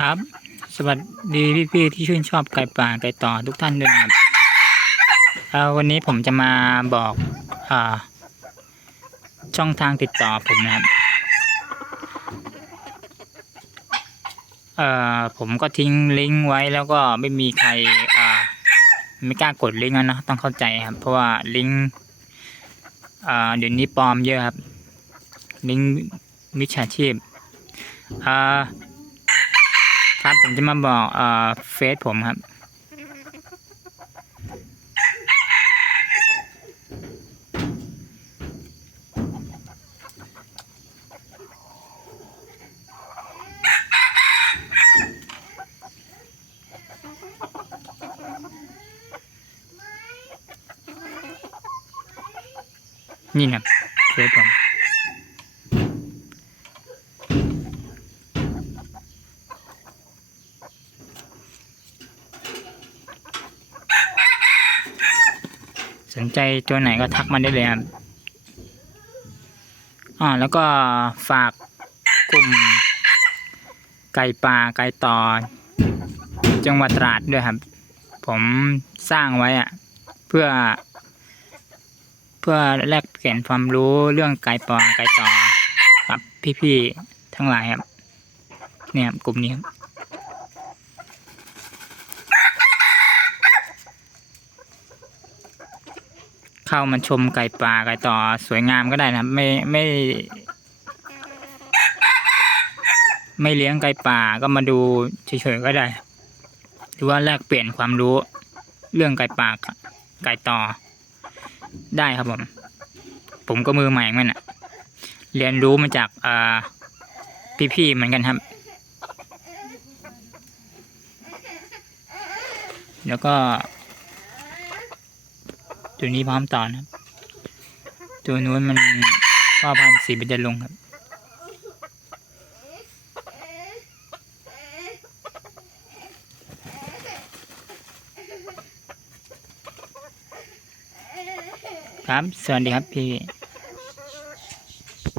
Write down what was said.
ครับ สวัสดีพี่ๆที่ชื่นชอบไก่ป่าไก่ต่อทุกท่านด้วยครับวันนี้ผมจะมาบอกอช่องทางติดต่อผมนะครับผมก็ทิ้งลิงก์ไว้แล้วก็ไม่มีใครไม่กล้ากดลิงก์นะต้องเข้าใจครับ เพราะว่าลิงก์เดี๋ยวนี้ปลอมเยอะครับ ลิงก์มิจฉาชีพ ครับ ผมจะมาบอกเอ่อเฟซผมครับ นี่นะครับเฟซผม สนใจตัวไหนก็ทักมาได้เลยครับอ๋อแล้วก็ฝากกลุ่มไก่ป่าไก่ต่อ จังหวัดตราดด้วยครับ ผมสร้างไว้อะเพื่อ เพื่อแลกเปลี่ยนความรู้เรื่องไก่ป่าไก่ต่อกับพี่ๆทั้งหลายครับ เนี่ยครับกลุ่มนี้ครับ เข้ามาชมไก่ป่าไก่ต่อสวยงามก็ได้นะครับ ไม่ไม่ ไม่เลี้ยงไก่ป่าก็มาดูเฉยๆก็ได้ หรือว่าแลกเปลี่ยนความรู้ เรื่องไก่ป่าไก่ต่อ ได้ครับผม ผมก็มือใหม่เหมือนกันอะเรียนรู้มาจากอ่าพี่ๆเหมือนกันครับ แล้วก็ ตัวนี้พร้อมต่อนะครับ ตัวนู้นมันพ่อพันธุ์สีเบญจรงครับ ครับ สวัสดีครับพี่